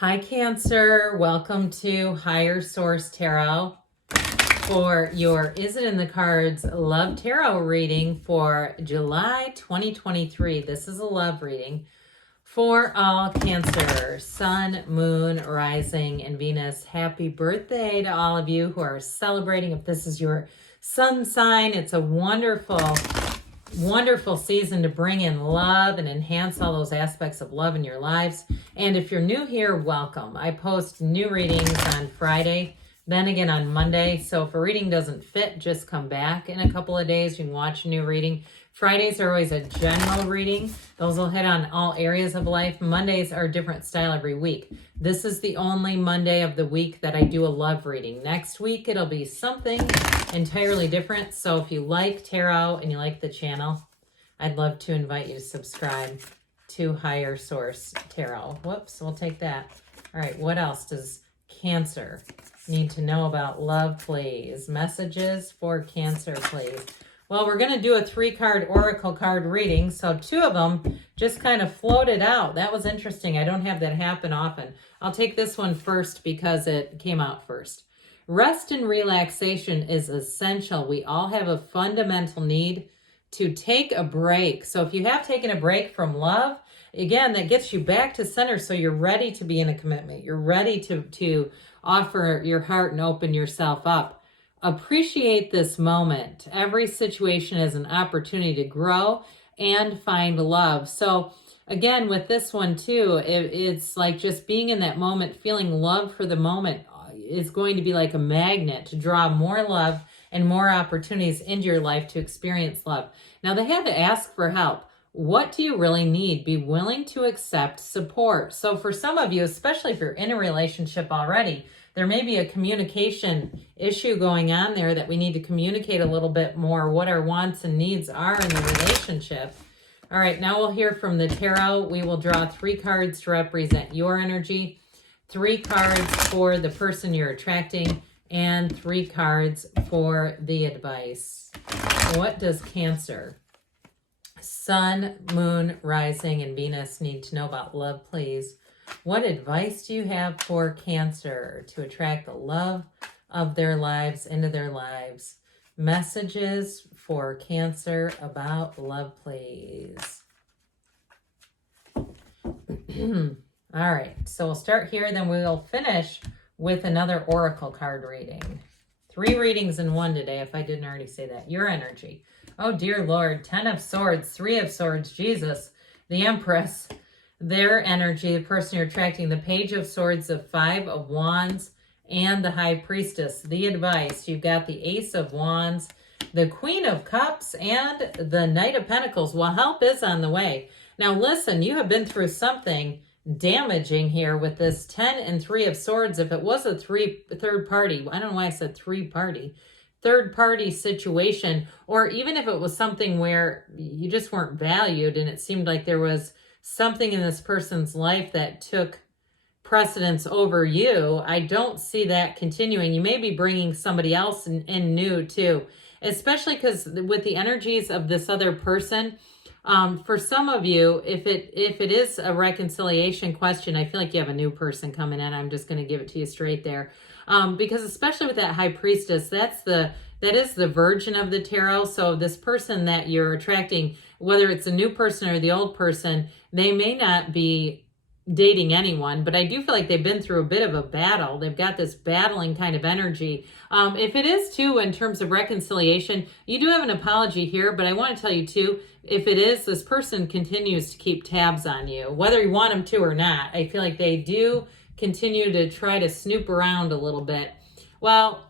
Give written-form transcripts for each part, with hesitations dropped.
Hi, Cancer. Welcome to Higher Source Tarot for your Is It in the Cards Love Tarot reading for July 2023. This is a love reading for all Cancer, Sun, Moon, Rising, and Venus. Happy birthday to all of you who are celebrating. If this is your sun sign, it's a wonderful season to bring in love and enhance all those aspects of love in your lives. And if you're new here, welcome. I post new readings on Friday, then again on Monday. So if a reading doesn't fit, just come back in a couple of days. You can watch a new reading. Fridays are always a general reading. Those will hit on all areas of life. Mondays are a different style every week. This is the only Monday of the week that I do a love reading. Next week, it'll be something entirely different. So if you like tarot and you like the channel, I'd love to invite you to subscribe to Higher Source Tarot. Whoops, we'll take that. All right, what else does Cancer need to know about love, please? Messages for Cancer, please. Well, we're going to do a 3-card oracle card reading. So 2 of them just kind of floated out. That was interesting. I don't have that happen often. I'll take this one first because it came out first. Rest and relaxation is essential. We all have a fundamental need to take a break. So if you have taken a break from love, again, that gets you back to center. So you're ready to be in a commitment. You're ready to offer your heart and open yourself up. Appreciate this moment. Every situation is an opportunity to grow and find love. So again, with this one too, it's like just being in that moment, feeling love for the moment is going to be like a magnet to draw more love and more opportunities into your life to experience love. Now they had to ask for help. What do you really need? Be willing to accept support. So for some of you, especially if you're in a relationship already, there may be a communication issue going on there that we need to communicate a little bit more what our wants and needs are in the relationship. All right, now we'll hear from the tarot. We will draw 3 cards to represent your energy, 3 cards for the person you're attracting, and 3 cards for the advice. What does Cancer, Sun, Moon, Rising, and Venus need to know about love, please? What advice do you have for Cancer to attract the love of their lives into their lives? Messages for Cancer about love, please. All right, so we'll start here, then we will finish with another oracle card reading. 3 readings in one today, if I didn't already say that. Your energy. Oh, dear Lord. 10 of Swords, 3 of Swords, Jesus, the Empress. Their energy, the person you're attracting, the Page of Swords, the 5 of Wands, and the High Priestess. The advice, you've got the Ace of Wands, the Queen of Cups, and the Knight of Pentacles. Well, help is on the way. Now, listen, you have been through something damaging here with this 10 and 3 of Swords. If it was a third party, I don't know why I said third party situation, or even if it was something where you just weren't valued and it seemed like there was something in this person's life that took precedence over you, I don't see that continuing. You may be bringing somebody else in new too, especially because with the energies of this other person, for some of you, if it is a reconciliation question, I feel like you have a new person coming in. I'm just going to give it to you straight there. Because especially with that High Priestess, that is the Virgin of the tarot. So this person that you're attracting, whether it's a new person or the old person, they may not be dating anyone, but I do feel like they've been through a bit of a battle. They've got this battling kind of energy. If it is too, in terms of reconciliation, you do have an apology here, but I want to tell you too, if it is, this person continues to keep tabs on you, whether you want them to or not. I feel like they do continue to try to snoop around a little bit. Well,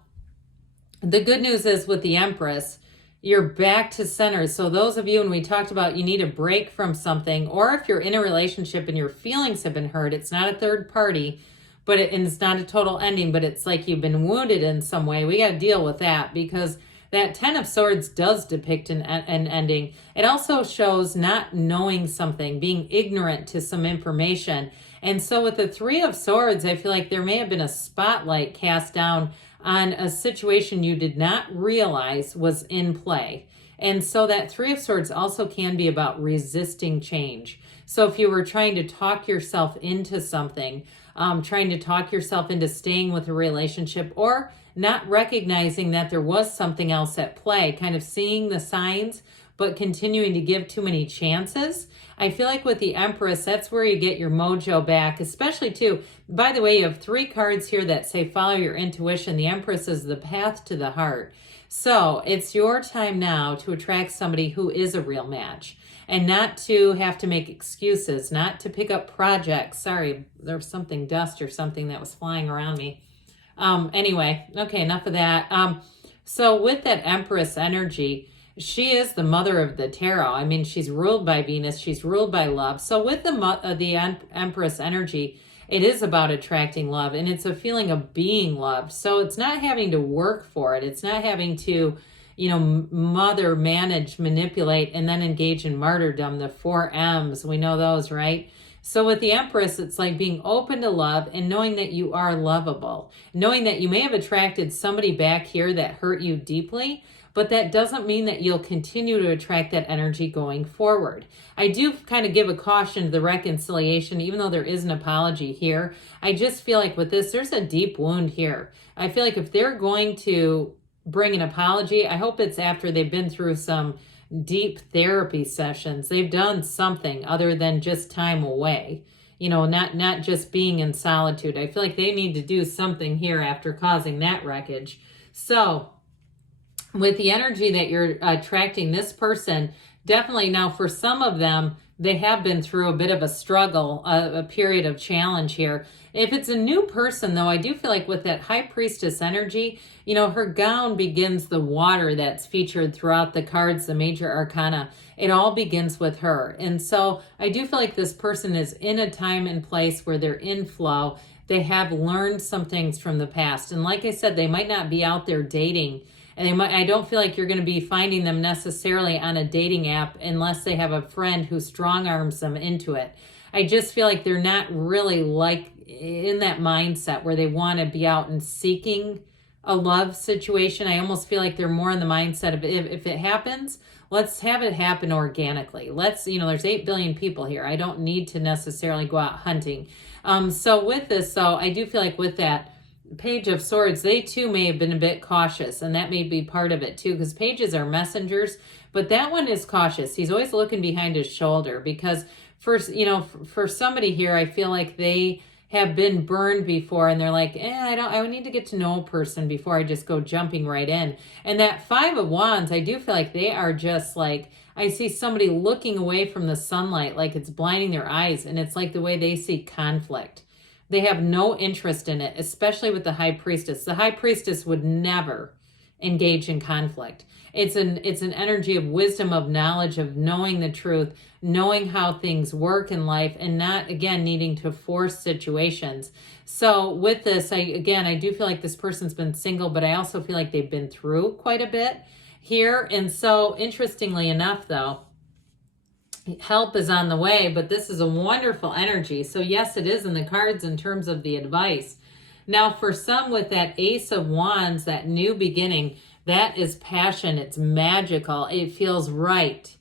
the good news is with the Empress, you're back to center. So those of you, when we talked about you need a break from something, or if you're in a relationship and your feelings have been hurt, it's not a third party, but it's not a total ending, but it's like you've been wounded in some way. We got to deal with that because that 10 of Swords does depict an ending. It also shows not knowing something, being ignorant to some information. And so with the 3 of Swords, I feel like there may have been a spotlight cast down on a situation you did not realize was in play. And so that 3 of Swords also can be about resisting change. So if you were trying to talk yourself into something, trying to talk yourself into staying with a relationship, or not recognizing that there was something else at play, kind of seeing the signs, but continuing to give too many chances. I feel like with the Empress, that's where you get your mojo back, especially too. By the way, you have 3 cards here that say follow your intuition. The Empress is the path to the heart. So it's your time now to attract somebody who is a real match, and not to have to make excuses, not to pick up projects. Sorry, there was something, dust or something that was flying around me. Anyway, okay, enough of that. So with that Empress energy, she is the mother of the tarot. I mean, she's ruled by Venus. She's ruled by love. So with the Empress energy, it is about attracting love, and it's a feeling of being loved. So it's not having to work for it. It's not having to, mother, manage, manipulate, and then engage in martyrdom, the 4 M's. We know those, right? So with the Empress, it's like being open to love and knowing that you are lovable, knowing that you may have attracted somebody back here that hurt you deeply, but that doesn't mean that you'll continue to attract that energy going forward. I do kind of give a caution to the reconciliation, even though there is an apology here. I just feel like with this, there's a deep wound here. I feel like if they're going to bring an apology, I hope it's after they've been through some deep therapy sessions. They've done something other than just time away, not just being in solitude. I feel like they need to do something here after causing that wreckage. So with the energy that you're attracting, this person, definitely now for some of them, they have been through a bit of a struggle, a period of challenge here. If it's a new person, though, I do feel like with that High Priestess energy, her gown begins the water that's featured throughout the cards, the major arcana. It all begins with her. And so I do feel like this person is in a time and place where they're in flow. They have learned some things from the past. And like I said, they might not be out there dating. And I don't feel like you're going to be finding them necessarily on a dating app unless they have a friend who strong arms them into it. I just feel like they're not really like in that mindset where they want to be out and seeking a love situation. I almost feel like they're more in the mindset of if it happens, let's have it happen organically. There's 8 billion people here. I don't need to necessarily go out hunting. So with this, I do feel like with that Page of Swords, they too may have been a bit cautious, and that may be part of it too, because pages are messengers, but that one is cautious. He's always looking behind his shoulder because for somebody here, I feel like they have been burned before and they're like, I need to get to know a person before I just go jumping right in. And that 5 of Wands, I do feel like they are just like, I see somebody looking away from the sunlight like it's blinding their eyes, and it's like the way they see conflict. They have no interest in it, especially with the High Priestess. The High Priestess would never engage in conflict. It's an energy of wisdom, of knowledge, of knowing the truth, knowing how things work in life, and not, again, needing to force situations. So with this, I do feel like this person's been single, but I also feel like they've been through quite a bit here. And so interestingly enough, though, help is on the way, but this is a wonderful energy. So yes, it is in the cards in terms of the advice. Now for some with that Ace of Wands, that new beginning, that is passion. It's magical. It feels right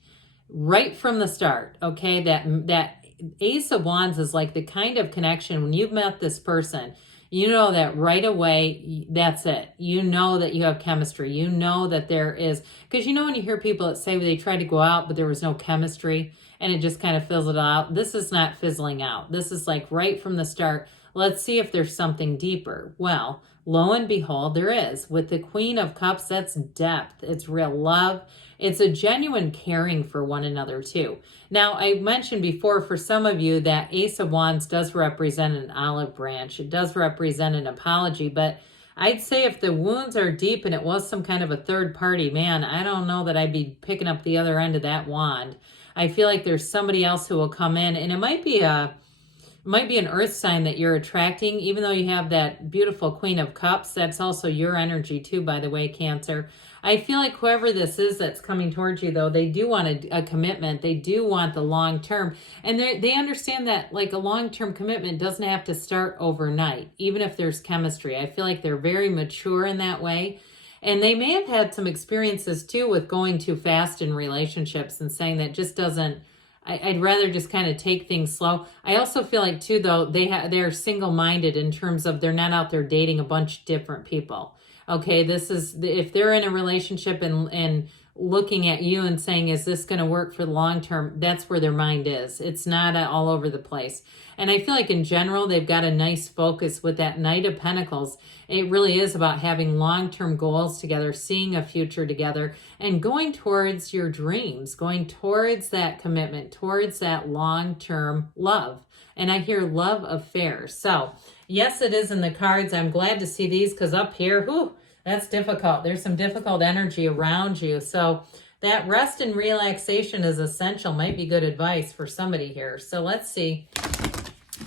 from the start. Okay. That Ace of Wands is like the kind of connection when you've met this person, you know that right away, that's it. You know that you have chemistry. You know that there is, because when you hear people that say they tried to go out, but there was no chemistry and it just kind of fizzled out. This is not fizzling out. This is like right from the start. Let's see if there's something deeper. Well, lo and behold, there is. With the Queen of Cups, that's depth. It's real love. It's a genuine caring for one another too. Now, I mentioned before for some of you that Ace of Wands does represent an olive branch. It does represent an apology, but I'd say if the wounds are deep and it was some kind of a third party, man, I don't know that I'd be picking up the other end of that wand. I feel like there's somebody else who will come in, and it might be an earth sign that you're attracting, even though you have that beautiful Queen of Cups. That's also your energy too, by the way, Cancer. I feel like whoever this is that's coming towards you, though, they do want a commitment. They do want the long term. And they understand that like a long-term commitment doesn't have to start overnight, even if there's chemistry. I feel like they're very mature in that way. And they may have had some experiences too with going too fast in relationships and saying that just doesn't, I'd rather just kind of take things slow. I also feel like too, though, they're single-minded in terms of they're not out there dating a bunch of different people. Okay, this is if they're in a relationship and looking at you and saying, is this going to work for the long term? That's where their mind is. It's not all over the place. And I feel like in general, they've got a nice focus with that Knight of Pentacles. It really is about having long-term goals together, seeing a future together, and going towards your dreams, going towards that commitment, towards that long-term love. And I hear love affairs. So yes, it is in the cards. I'm glad to see these because up here, whew, that's difficult. There's some difficult energy around you. So that rest and relaxation is essential. Might be good advice for somebody here. So let's see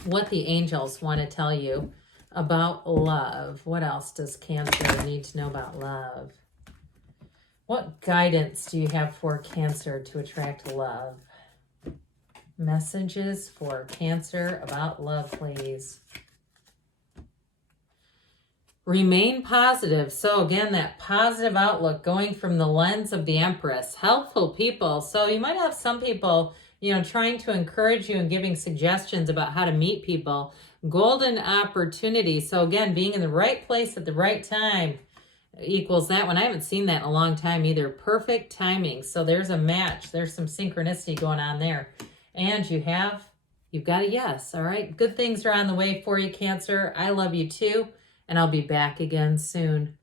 what the angels want to tell you about love. What else does Cancer need to know about love? What guidance do you have for Cancer to attract love? Messages for Cancer about love, please. Remain positive. So again, that positive outlook going from the lens of the Empress. Helpful people. So you might have some people, trying to encourage you and giving suggestions about how to meet people. Golden opportunity. So again, being in the right place at the right time equals that one. I haven't seen that in a long time either. Perfect timing. So there's a match. There's some synchronicity going on there. And you've got a yes. All right. Good things are on the way for you, Cancer. I love you too. And I'll be back again soon.